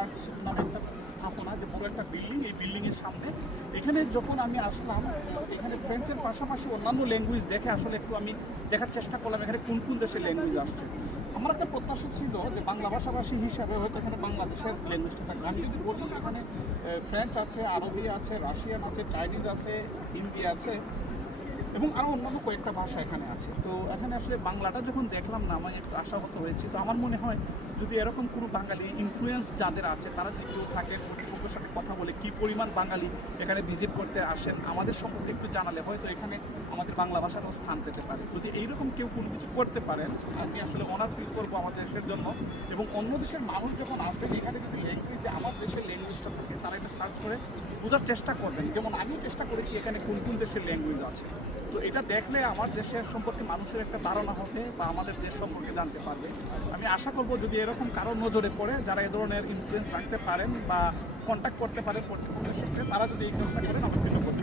Arch নামে একটা স্থাপনা, যে বড় একটা বিল্ডিং, এই বিল্ডিংয়ের সামনে এখানে যখন আমি আসলাম, এখানে ফ্রেঞ্চের পাশাপাশি অন্যান্য ল্যাঙ্গুয়েজ দেখে আসলে একটু আমি দেখার চেষ্টা করলাম এখানে কোন কোন দেশের ল্যাঙ্গুয়েজ আসছে। আমার একটা প্রত্যাশা ছিল যে বাংলা ভাষাভাষী হিসাবে হয়তো এখানে বাংলাদেশের ল্যাঙ্গুয়েজটা থাকবে। আমি যদি বলি এখানে ফ্রেঞ্চ আছে, আরবি আছে, রাশিয়ান আছে, চাইনিজ আছে, হিন্দি আছে এবং আরও অন্যান্য কয়েকটা ভাষা এখানে আছে। তো এখানে আসলে বাংলাটা যখন দেখলাম না, আমি একটু আশাহত হয়েছি। তো আমার মনে হয় যদি এরকম কোনো বাঙালি ইনফ্লুয়েন্স যাদের আছে, তারা যদি কেউ থাকে, কর্তৃপক্ষের সাথে কথা বলে কী পরিমাণ বাঙালি এখানে ভিজিট করতে আসেন আমাদের সম্পর্কে একটু জানালে হয়তো এখানে আমাদের বাংলা ভাষারও স্থান পেতে পারে। যদি এইরকম কেউ কোনো কিছু করতে পারেন, আমি আসলে অনার ফিল করবো আমাদের দেশের জন্য। এবং অন্য দেশের মানুষ যখন আসবেন এখানে যদি ল্যাঙ্গুয়েজে আমার দেশের ল্যাঙ্গুয়েজটা থাকে, তারা এটা সার্চ করে বোঝার চেষ্টা করবেন। যেমন আমিও চেষ্টা করেছি এখানে কোন কোন দেশের ল্যাঙ্গুয়েজ আছে। তো এটা দেখলে আমার দেশের সম্পর্কে মানুষের একটা ধারণা হবে বা আমাদের দেশ সম্পর্কে জানতে পারবে। আমি আশা করবো যদি এরকম কারো নজরে পড়ে যারা এ ধরনের ইনফ্লুয়েন্স রাখতে পারেন বা কন্ট্যাক্ট করতে পারেন কর্তৃপক্ষের সাথে, তারা যদি এই কাজটা করেন আমার কৃতজ্ঞতা।